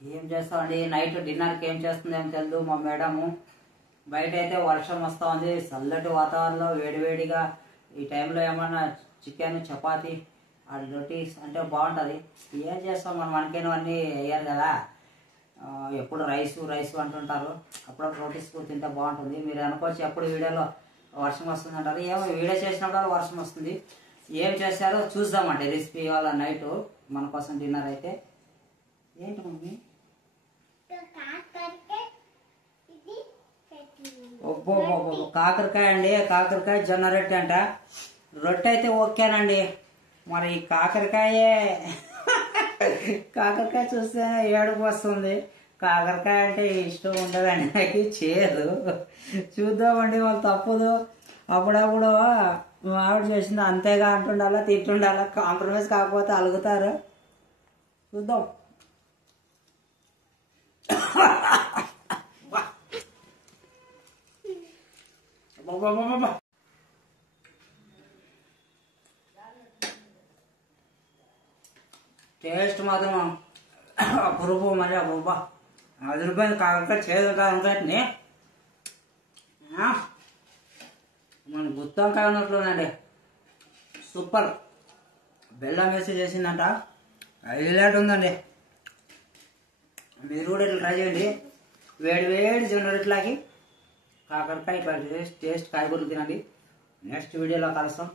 ఏం చేస్తామండి నైట్ డిన్నర్కి ఏం చేస్తుందేమో తెలియదు మా మేడము. బయట అయితే వర్షం వస్తూ ఉంది, చల్లటి వాతావరణంలో వేడివేడిగా ఈ టైంలో ఏమన్నా చికెన్ చపాతి రొటీస్ అంటే బాగుంటుంది. ఏం చేస్తాం మనం మనకేనవన్నీ వేయాలి కదా. ఎప్పుడు రైస్ అంటుంటారు, అప్పుడప్పుడు రోటీస్ కూడా తింటే బాగుంటుంది. మీరు అనుకోవచ్చు ఎప్పుడు వీడియోలో వర్షం వస్తుంది అంటారు. ఏమో వీడియో చేసినప్పుడు వర్షం వస్తుంది. ఏం చేశారో చూద్దామండి రెసిపీ ఇవాళ నైట్ మన కోసం డిన్నర్ అయితే. ఏంటి మమ్మీ? కాకరకాయ అండి, కాకరకాయ జొన్న రొట్టె అంట. రొట్టె అయితే ఓకేనండి, మరి కాకరకాయ చూస్తే ఏడుపు వస్తుంది. కాకరకాయ అంటే ఇష్టం ఉండదండి నాకు, చేయదు. చూద్దామండి, వాళ్ళు తప్పదు. అప్పుడప్పుడు ఆవిడ చేసింది అంతేగా అంటుండాలా, తింటుండాలా. కాంప్రమైజ్ కాకపోతే అలుగుతారు. చూద్దాం. టేస్ట్ మాత్రం అపురూపు, మరి అబ్బా అది రూపాయలు కాకరకాయ చేదుంటుంది అనుకోండి. మన గుత్తంకాయ ఉన్నట్లుందండి, సూపర్. బెల్లం వేసి చేసిందంట, హైలైట్ ఉందండి. మీరు కూడా ఇట్లా ట్రై చేయండి. వేడి జొన్న రొట్టెలకి కాకరకాయ ఇట్లా టేస్ట్ కాయగూరలు తినండి. నెక్స్ట్ వీడియోలో కలుస్తాం.